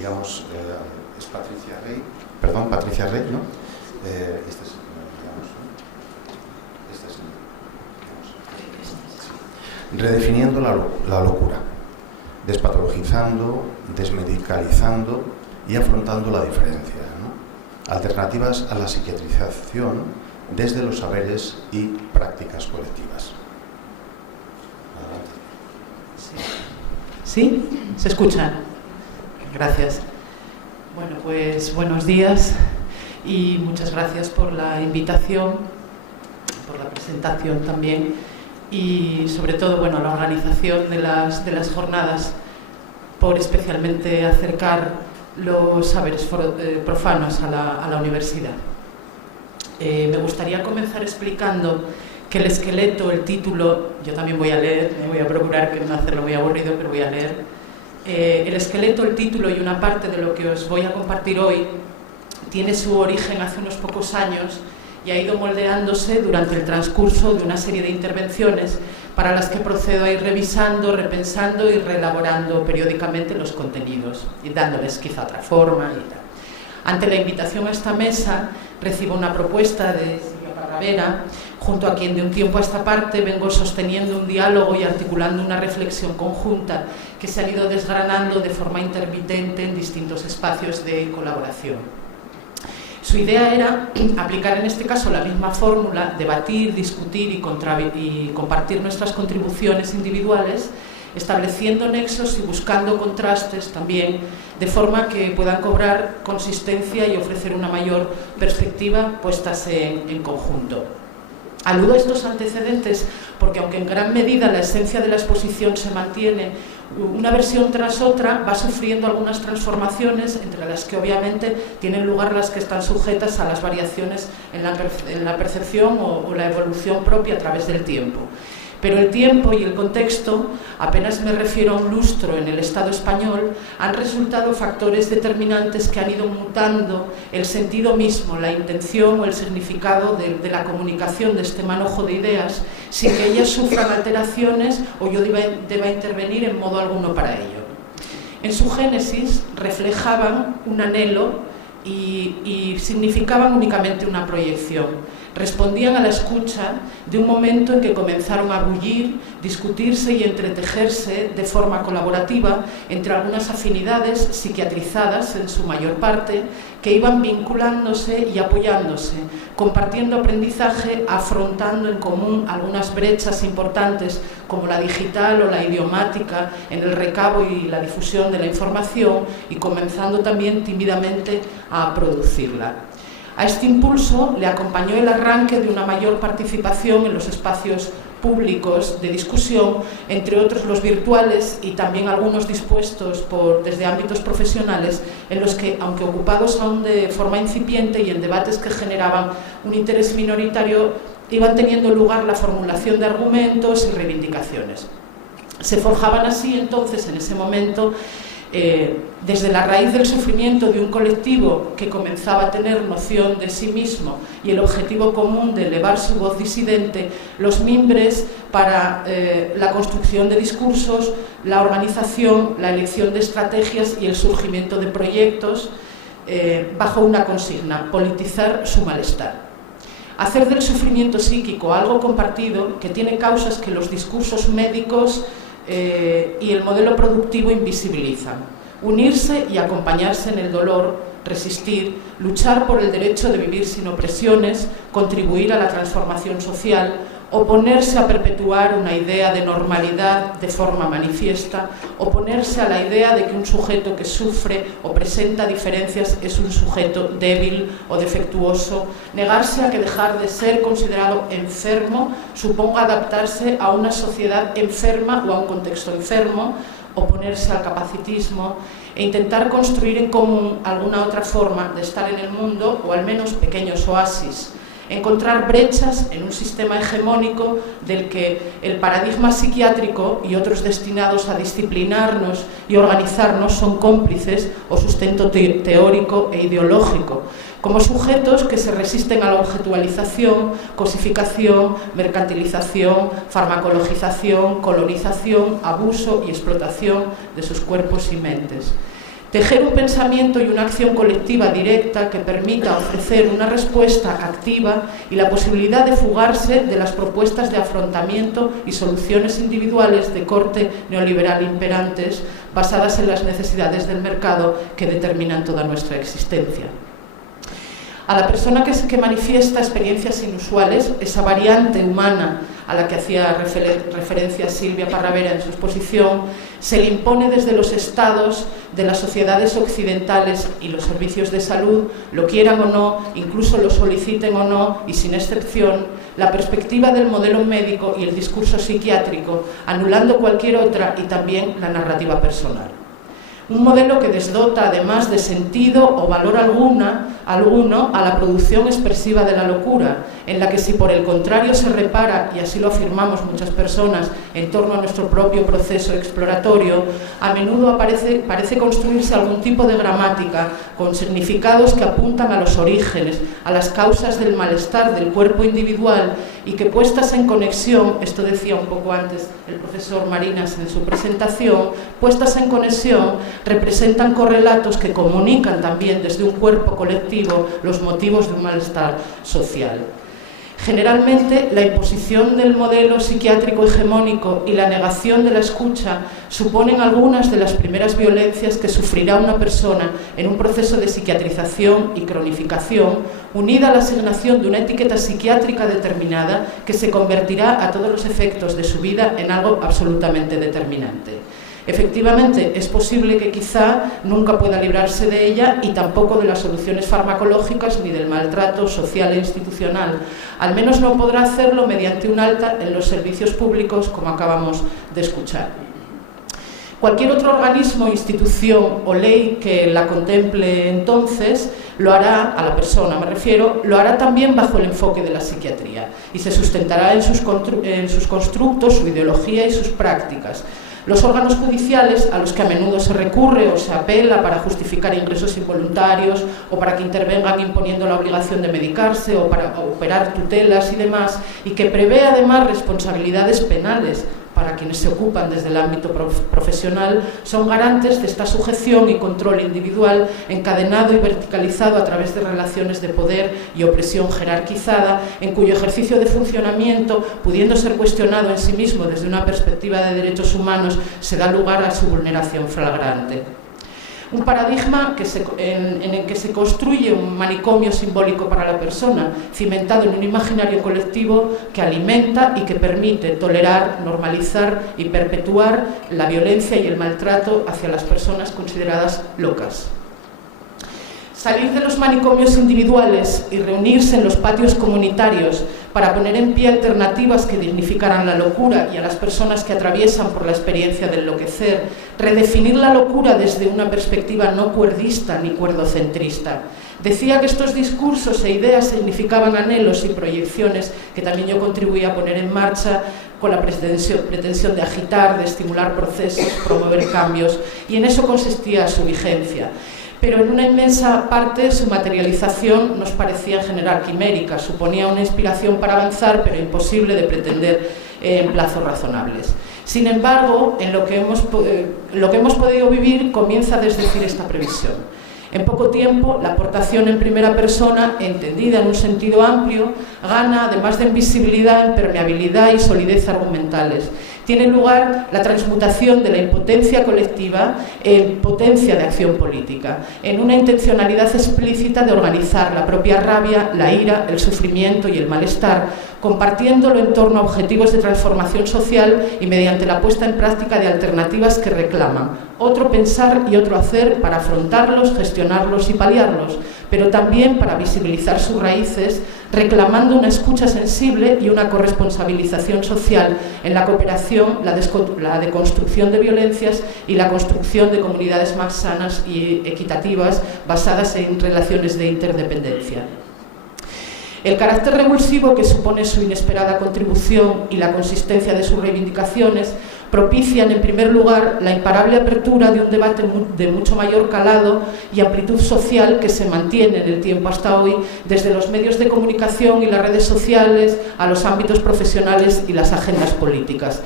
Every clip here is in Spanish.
digamos, es Patricia Rey, perdón, Patricia Rey, ¿no? Este es, digamos, este es, digamos, sí. Redefiniendo la locura, despatologizando, desmedicalizando y afrontando la diferencia, ¿no? Alternativas a la psiquiatrización desde los saberes y prácticas colectivas. ¿Sí? ¿Se escucha? Gracias. Bueno, pues buenos días y muchas gracias por la invitación, por la presentación también y sobre todo, bueno, la organización de las jornadas por especialmente acercar los saberes profanos a la universidad. Me gustaría comenzar explicando que el esqueleto, el título, yo también voy a leer, voy a procurar que no hacerlo muy aburrido, pero voy a leer. El esqueleto, el título y una parte de lo que os voy a compartir hoy tiene su origen hace unos pocos años y ha ido moldeándose durante el transcurso de una serie de intervenciones para las que procedo a ir revisando, repensando y reelaborando periódicamente los contenidos y dándoles quizá otra forma y tal. Ante la invitación a esta mesa recibo una propuesta de Silvia Parravera, junto a quien de un tiempo a esta parte vengo sosteniendo un diálogo y articulando una reflexión conjunta que se han ido desgranando de forma intermitente en distintos espacios de colaboración. Su idea era aplicar en este caso la misma fórmula, debatir, discutir y compartir nuestras contribuciones individuales, estableciendo nexos y buscando contrastes también, de forma que puedan cobrar consistencia y ofrecer una mayor perspectiva puestas en conjunto. Aludo a estos antecedentes porque, aunque en gran medida la esencia de la exposición se mantiene, una versión tras otra va sufriendo algunas transformaciones, entre las que obviamente tienen lugar las que están sujetas a las variaciones en la percepción o la evolución propia a través del tiempo. Pero el tiempo y el contexto, apenas me refiero a un lustro en el Estado español, han resultado factores determinantes que han ido mutando el sentido mismo, la intención o el significado de la comunicación de este manojo de ideas, sin que ellas sufran alteraciones o yo deba intervenir en modo alguno para ello. En su génesis reflejaban un anhelo y significaban únicamente una proyección. Respondían a la escucha de un momento en que comenzaron a bullir, discutirse y entretejerse de forma colaborativa entre algunas afinidades psiquiatrizadas en su mayor parte, que iban vinculándose y apoyándose, compartiendo aprendizaje, afrontando en común algunas brechas importantes como la digital o la idiomática en el recabo y la difusión de la información y comenzando también tímidamente a producirla. A este impulso le acompañó el arranque de una mayor participación en los espacios públicos de discusión, entre otros los virtuales y también algunos dispuestos desde ámbitos profesionales, en los que, aunque ocupados aún de forma incipiente y en debates que generaban un interés minoritario, iban teniendo lugar la formulación de argumentos y reivindicaciones. Se forjaban así entonces, en ese momento, desde la raíz del sufrimiento de un colectivo que comenzaba a tener noción de sí mismo y el objetivo común de elevar su voz disidente, los mimbres para la construcción de discursos, la organización, la elección de estrategias y el surgimiento de proyectos bajo una consigna: politizar su malestar. Hacer del sufrimiento psíquico algo compartido que tiene causas que los discursos médicos y el modelo productivo invisibilizan. Unirse y acompañarse en el dolor, resistir, luchar por el derecho de vivir sin opresiones, contribuir a la transformación social, oponerse a perpetuar una idea de normalidad de forma manifiesta, oponerse a la idea de que un sujeto que sufre o presenta diferencias es un sujeto débil o defectuoso, negarse a que dejar de ser considerado enfermo suponga adaptarse a una sociedad enferma o a un contexto enfermo, oponerse al capacitismo e intentar construir en común alguna otra forma de estar en el mundo, o al menos pequeños oasis. Encontrar brechas en un sistema hegemónico del que el paradigma psiquiátrico y otros destinados a disciplinarnos y organizarnos son cómplices o sustento teórico e ideológico, como sujetos que se resisten a la objetualización, cosificación, mercantilización, farmacologización, colonización, abuso y explotación de sus cuerpos y mentes. Tejer un pensamiento y una acción colectiva directa que permita ofrecer una respuesta activa y la posibilidad de fugarse de las propuestas de afrontamiento y soluciones individuales de corte neoliberal imperantes basadas en las necesidades del mercado que determinan toda nuestra existencia. A la persona que manifiesta experiencias inusuales, esa variante humana a la que hacía referencia Silvia Parravera en su exposición, se le impone desde los estados de las sociedades occidentales y los servicios de salud, lo quieran o no, incluso lo soliciten o no, y sin excepción, la perspectiva del modelo médico y el discurso psiquiátrico, anulando cualquier otra y también la narrativa personal. Un modelo que desdota además de sentido o valor alguno a la producción expresiva de la locura, en la que si por el contrario se repara, y así lo afirmamos muchas personas, en torno a nuestro propio proceso exploratorio, a menudo parece construirse algún tipo de gramática con significados que apuntan a los orígenes, a las causas del malestar del cuerpo individual y que puestas en conexión, esto decía un poco antes el profesor Marinas en su presentación, puestas en conexión representan correlatos que comunican también desde un cuerpo colectivo los motivos de un malestar social. Generalmente, la imposición del modelo psiquiátrico hegemónico y la negación de la escucha suponen algunas de las primeras violencias que sufrirá una persona en un proceso de psiquiatrización y cronificación, unida a la asignación de una etiqueta psiquiátrica determinada que se convertirá a todos los efectos de su vida en algo absolutamente determinante. Efectivamente, es posible que quizá nunca pueda librarse de ella y tampoco de las soluciones farmacológicas ni del maltrato social e institucional. Al menos no podrá hacerlo mediante un alta en los servicios públicos, como acabamos de escuchar. Cualquier otro organismo, institución o ley que la contemple entonces lo hará, a la persona me refiero, lo hará también bajo el enfoque de la psiquiatría y se sustentará en sus constructos, su ideología y sus prácticas. Los órganos judiciales, a los que a menudo se recurre o se apela para justificar ingresos involuntarios o para que intervengan imponiendo la obligación de medicarse o para operar tutelas y demás, y que prevé además responsabilidades penales para quienes se ocupan desde el ámbito profesional, son garantes de esta sujeción y control individual encadenado y verticalizado a través de relaciones de poder y opresión jerarquizada, en cuyo ejercicio de funcionamiento, pudiendo ser cuestionado en sí mismo desde una perspectiva de derechos humanos, se da lugar a su vulneración flagrante. Un paradigma en el que se construye un manicomio simbólico para la persona, cimentado en un imaginario colectivo que alimenta y que permite tolerar, normalizar y perpetuar la violencia y el maltrato hacia las personas consideradas locas. Salir de los manicomios individuales y reunirse en los patios comunitarios para poner en pie alternativas que dignificaran la locura y a las personas que atraviesan por la experiencia del enloquecer, redefinir la locura desde una perspectiva no cuerdista ni cuerdocentrista. Decía que estos discursos e ideas significaban anhelos y proyecciones que también yo contribuí a poner en marcha con la pretensión de agitar, de estimular procesos, promover cambios, y en eso consistía su vigencia. Pero en una inmensa parte su materialización nos parecía en general quimérica, suponía una inspiración para avanzar, pero imposible de pretender en plazos razonables. Sin embargo, en lo que hemos podido vivir comienza a desdecir esta previsión. En poco tiempo, la aportación en primera persona, entendida en un sentido amplio, gana, además de en visibilidad, en permeabilidad y solidez argumentales. Tiene lugar la transmutación de la impotencia colectiva en potencia de acción política, en una intencionalidad explícita de organizar la propia rabia, la ira, el sufrimiento y el malestar, compartiéndolo en torno a objetivos de transformación social y mediante la puesta en práctica de alternativas que reclaman otro pensar y otro hacer para afrontarlos, gestionarlos y paliarlos, pero también para visibilizar sus raíces, reclamando una escucha sensible y una corresponsabilización social en la cooperación, la deconstrucción de violencias y la construcción de comunidades más sanas y equitativas basadas en relaciones de interdependencia. El carácter revulsivo que supone su inesperada contribución y la consistencia de sus reivindicaciones propician, en primer lugar, la imparable apertura de un debate de mucho mayor calado y amplitud social que se mantiene en el tiempo hasta hoy, desde los medios de comunicación y las redes sociales a los ámbitos profesionales y las agendas políticas.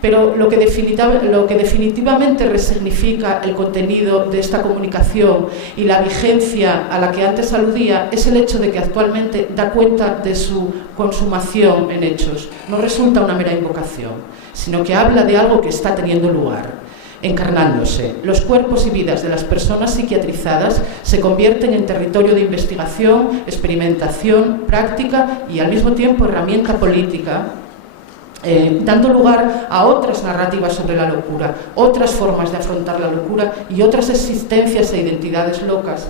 Pero lo que definitivamente resignifica el contenido de esta comunicación y la vigencia a la que antes aludía es el hecho de que actualmente da cuenta de su consumación en hechos. No resulta una mera invocación, sino que habla de algo que está teniendo lugar, encarnándose. Los cuerpos y vidas de las personas psiquiatrizadas se convierten en territorio de investigación, experimentación, práctica y al mismo tiempo herramienta política, dando lugar a otras narrativas sobre la locura, otras formas de afrontar la locura y otras existencias e identidades locas.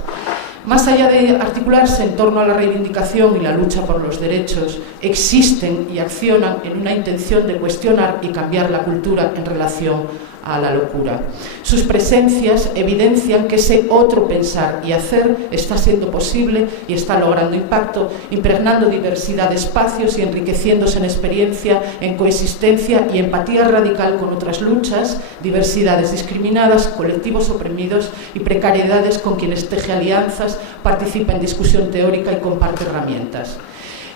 Más allá de articularse en torno a la reivindicación y la lucha por los derechos, existen y accionan en una intención de cuestionar y cambiar la cultura en relación a la locura. Sus presencias evidencian que ese otro pensar y hacer está siendo posible y está logrando impacto, impregnando diversidad de espacios y enriqueciéndose en experiencia, en coexistencia y empatía radical con otras luchas, diversidades discriminadas, colectivos oprimidos y precariedades con quienes teje alianzas, participa en discusión teórica y comparte herramientas.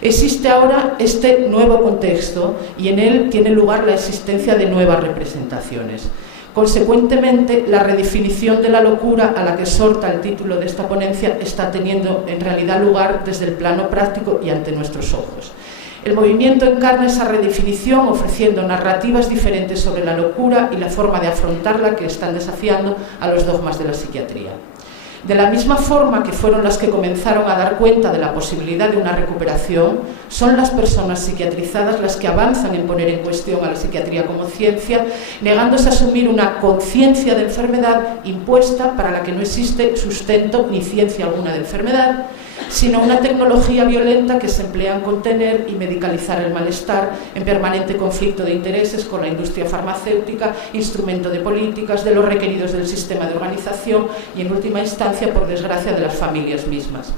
Existe ahora este nuevo contexto y en él tiene lugar la existencia de nuevas representaciones. Consecuentemente, la redefinición de la locura a la que exhorta el título de esta ponencia está teniendo en realidad lugar desde el plano práctico y ante nuestros ojos. El movimiento encarna esa redefinición ofreciendo narrativas diferentes sobre la locura y la forma de afrontarla que están desafiando a los dogmas de la psiquiatría. De la misma forma que fueron las que comenzaron a dar cuenta de la posibilidad de una recuperación, son las personas psiquiatrizadas las que avanzan en poner en cuestión a la psiquiatría como ciencia, negándose a asumir una conciencia de enfermedad impuesta para la que no existe sustento ni ciencia alguna de enfermedad, sino una tecnología violenta que se emplea en contener y medicalizar el malestar, en permanente conflicto de intereses con la industria farmacéutica, instrumento de políticas, de los requeridos del sistema de organización y, en última instancia, por desgracia, de las familias mismas.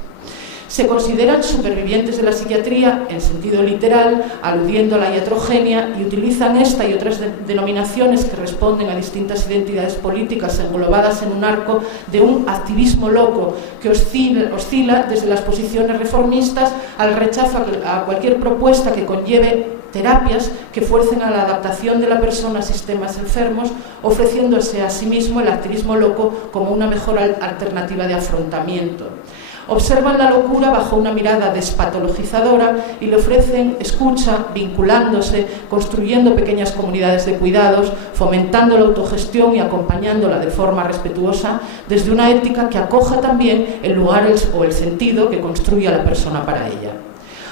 Se consideran supervivientes de la psiquiatría en sentido literal, aludiendo a la iatrogenia, y utilizan esta y otras denominaciones que responden a distintas identidades políticas englobadas en un arco de un activismo loco que oscila desde las posiciones reformistas al rechazo a cualquier propuesta que conlleve terapias que fuercen a la adaptación de la persona a sistemas enfermos, ofreciéndose a sí mismo el activismo loco como una mejor alternativa de afrontamiento. Observan la locura bajo una mirada despatologizadora y le ofrecen escucha, vinculándose, construyendo pequeñas comunidades de cuidados, fomentando la autogestión y acompañándola de forma respetuosa desde una ética que acoja también el lugar o el sentido que construye a la persona para ella.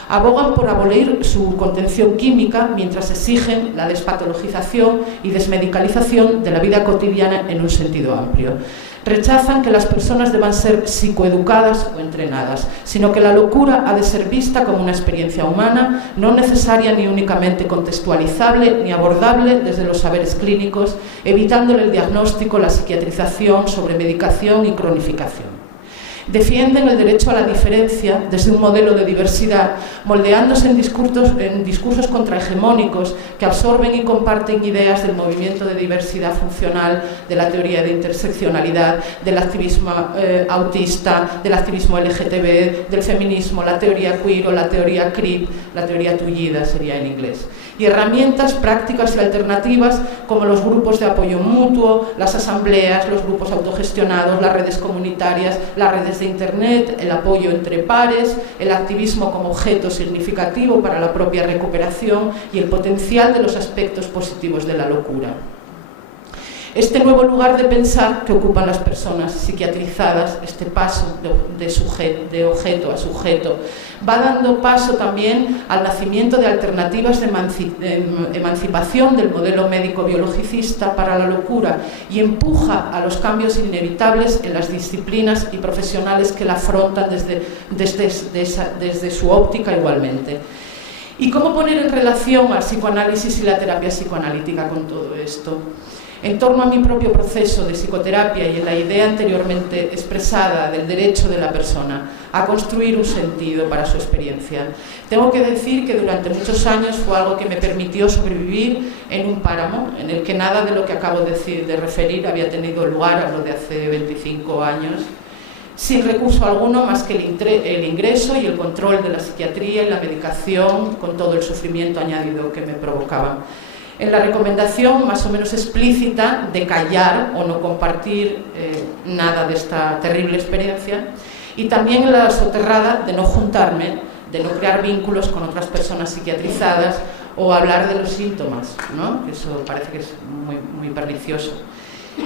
Abogan por abolir su contención química mientras exigen la despatologización y desmedicalización de la vida cotidiana en un sentido amplio. Rechazan que las personas deban ser psicoeducadas o entrenadas, sino que la locura ha de ser vista como una experiencia humana, no necesaria ni únicamente contextualizable ni abordable desde los saberes clínicos, evitándole el diagnóstico, la psiquiatrización, sobremedicación y cronificación. Defienden el derecho a la diferencia desde un modelo de diversidad, moldeándose en discursos contrahegemónicos que absorben y comparten ideas del movimiento de diversidad funcional, de la teoría de interseccionalidad, del activismo autista, del activismo LGTB, del feminismo, la teoría queer o la teoría CRIP, la teoría tullida sería en inglés. Y herramientas prácticas y alternativas como los grupos de apoyo mutuo, las asambleas, los grupos autogestionados, las redes comunitarias, las redes de Internet, el apoyo entre pares, el activismo como objeto significativo para la propia recuperación y el potencial de los aspectos positivos de la locura. Este nuevo lugar de pensar que ocupan las personas psiquiatrizadas, este paso de objeto a sujeto, va dando paso también al nacimiento de alternativas de emancipación del modelo médico-biologicista para la locura y empuja a los cambios inevitables en las disciplinas y profesionales que la afrontan desde su óptica igualmente. ¿Y cómo poner en relación al psicoanálisis y la terapia psicoanalítica con todo esto? En torno a mi propio proceso de psicoterapia y en la idea anteriormente expresada del derecho de la persona a construir un sentido para su experiencia, tengo que decir que durante muchos años fue algo que me permitió sobrevivir en un páramo en el que nada de lo que acabo de referir había tenido lugar, a lo de hace 25 años, sin recurso alguno más que el ingreso y el control de la psiquiatría y la medicación, con todo el sufrimiento añadido que me provocaban. En la recomendación más o menos explícita de callar o no compartir nada de esta terrible experiencia, y también en la soterrada de no juntarme, de no crear vínculos con otras personas psiquiatrizadas o hablar de los síntomas, ¿no? Eso parece que es muy pernicioso.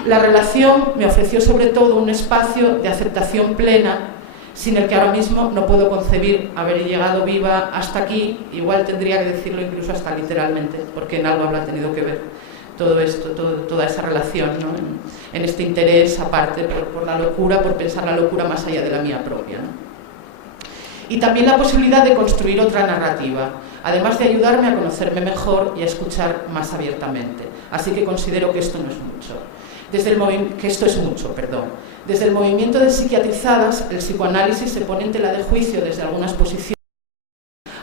La relación me ofreció sobre todo un espacio de aceptación plena, sin el que ahora mismo no puedo concebir haber llegado viva hasta aquí. Igual tendría que decirlo incluso hasta literalmente, porque en algo habrá tenido que ver todo esto, toda esa relación, ¿no? en este interés aparte por la locura, por pensar la locura más allá de la mía propia, ¿no? Y también la posibilidad de construir otra narrativa, además de ayudarme a conocerme mejor y a escuchar más abiertamente. Así que considero que esto no es mucho. Desde el movimiento de psiquiatrizadas, el psicoanálisis se pone en tela de juicio desde algunas posiciones,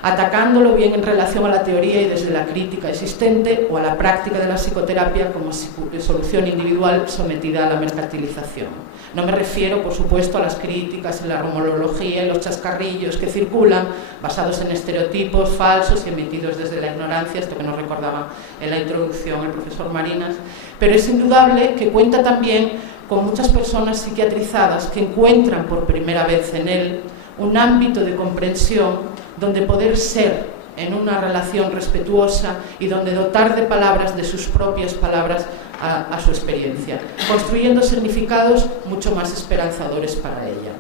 atacándolo bien en relación a la teoría y desde la crítica existente, o a la práctica de la psicoterapia como solución individual sometida a la mercantilización. No me refiero, por supuesto, a las críticas en la rumorología y los chascarrillos que circulan, basados en estereotipos falsos y emitidos desde la ignorancia, esto que nos recordaba en la introducción el profesor Marinas, pero es indudable que cuenta también con muchas personas psiquiatrizadas que encuentran por primera vez en él un ámbito de comprensión donde poder ser en una relación respetuosa y donde dotar de palabras, de sus propias palabras, a su experiencia, construyendo significados mucho más esperanzadores para ella.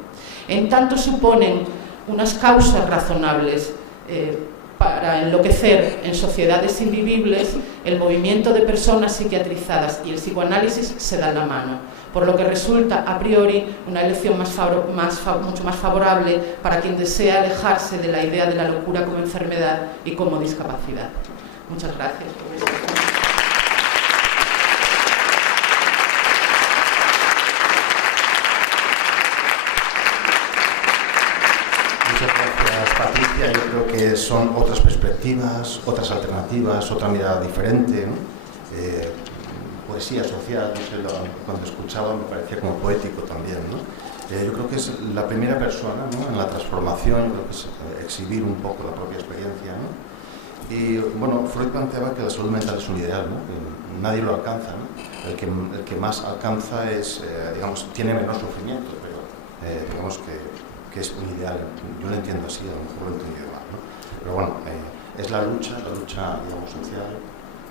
En tanto suponen unas causas razonables para enloquecer en sociedades invivibles, el movimiento de personas psiquiatrizadas y el psicoanálisis se dan la mano, por lo que resulta a priori una elección mucho más favorable para quien desea alejarse de la idea de la locura como enfermedad y como discapacidad. Muchas gracias por esto. Muchas gracias, Patricia. Yo creo que son otras perspectivas, otras alternativas, otra mirada diferente, ¿no? Poesía social, no sé, cuando escuchaba me parecía como poético también, ¿no? Yo creo que es la primera persona, ¿no? En la transformación, yo creo que es exhibir un poco la propia experiencia, ¿no? Y bueno, Freud planteaba que la salud mental es un ideal, ¿no? Que nadie lo alcanza, ¿no? El que más alcanza es, digamos, tiene menos sufrimiento, pero digamos que es un ideal. Yo lo entiendo así, a lo mejor lo he entendido mal, ¿no? Pero bueno, es la lucha, digamos, social,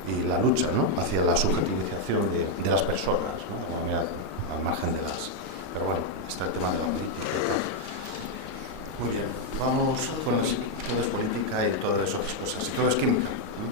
y la lucha, ¿no? Hacia la subjetivización de las personas, ¿no? De manera, al margen de las... Pero bueno, está el tema de la política y tal. Muy bien, vamos con todo es política y todas esas cosas, y todo es química, ¿no?